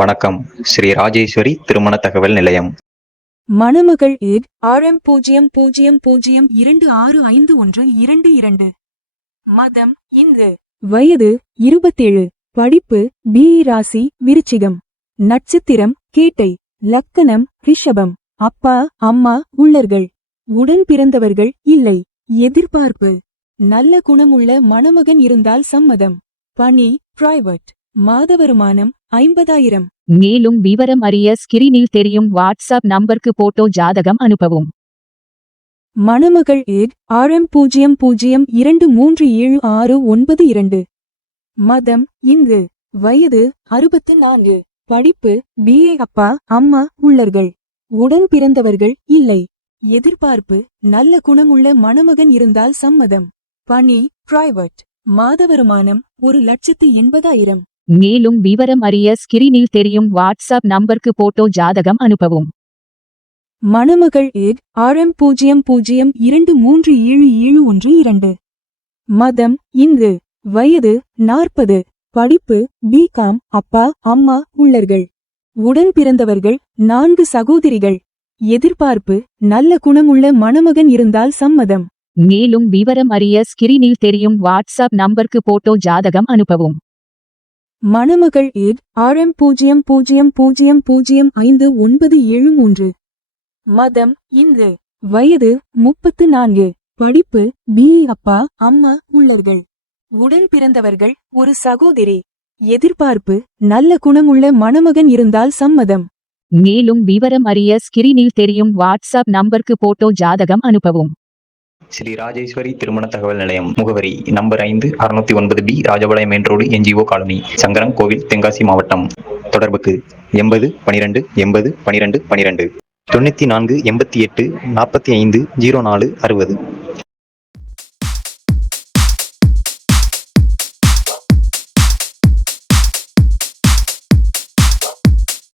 வணக்கம். ஸ்ரீ ராஜேஸ்வரி திருமண தகவல் நிலையம். மணமகள் ஏட் RM00265122. மதம் இந்து. வயது 27. படிப்பு BE. ராசி விருச்சிகம். நட்சத்திரம் கேட்டை. லக்கணம் ரிஷபம். அப்பா அம்மா உள்ளர்கள். உடன் பிறந்தவர்கள் இல்லை. எதிர்பார்ப்பு நல்ல குணமுள்ள மணமகன் இருந்தால் சம்மதம். பணி பிரைவேட். மாத வருமானம் 50,000. மேலும் விவரம் அறிய ஸ்கிரீனில் தெரியும் வாட்ஸ்அப் நம்பருக்கு போட்டோ ஜாதகம் அனுப்பவும். மணமகள் ஏட் RM00237692. மதம் இந்து. வயது 64. படிப்பு BA. அப்பா அம்மா உள்ளர்கள். உடன் பிறந்தவர்கள் இல்லை. எதிர்பார்ப்பு நல்ல குணமுள்ள மணமகன் இருந்தால் சம்மதம். பணி பிரைவேட். மாத வருமானம் 1,80,000. மேலும் விவரம் அறிய ஸ்கிரீனில் தெரியும் வாட்ஸ்அப் நம்பருக்கு போட்டோ ஜாதகம் அனுப்பவும். மணமகள் ஏட் RM00237712. மதம் இந்து. வயது 40. படிப்பு BCom. அப்பா அம்மா உள்ளர்கள். உடன் பிறந்தவர்கள் 4 சகோதரிகள். எதிர்பார்ப்பு நல்ல குணமுள்ள மணமகன் இருந்தால் சம்மதம். மேலும் விவரம் அறிய ஸ்கிரீனில் தெரியும் வாட்ஸ்அப் நம்பருக்கு போட்டோ ஜாதகம் அனுப்பவும். மணமகள் ஏட் RM00059773. மதம் இந்து. வயது 34. படிப்பு BE. அப்பா அம்மா உள்ளர்கள். உடன் பிறந்தவர்கள் ஒரு சகோதரி. எதிர்பார்ப்பு நல்ல குணமுள்ள மணமகன் இருந்தால் சம்மதம். மேலும் விவரம் அறிய ஸ்கிரீனில் தெரியும் வாட்ஸ்அப் நம்பருக்கு போட்டோ ஜாதகம் அனுப்பவும். ஸ்ரீ ராஜேஸ்வரி திருமண தகவல் நிலையம். முகவரி number 5 609B Rajapalayam main road NGO colony, Sankaran கோவில், தென்காசி மாவட்டம். தொடர்புக்கு 80 12 80 12 12 94 88 45 04 60.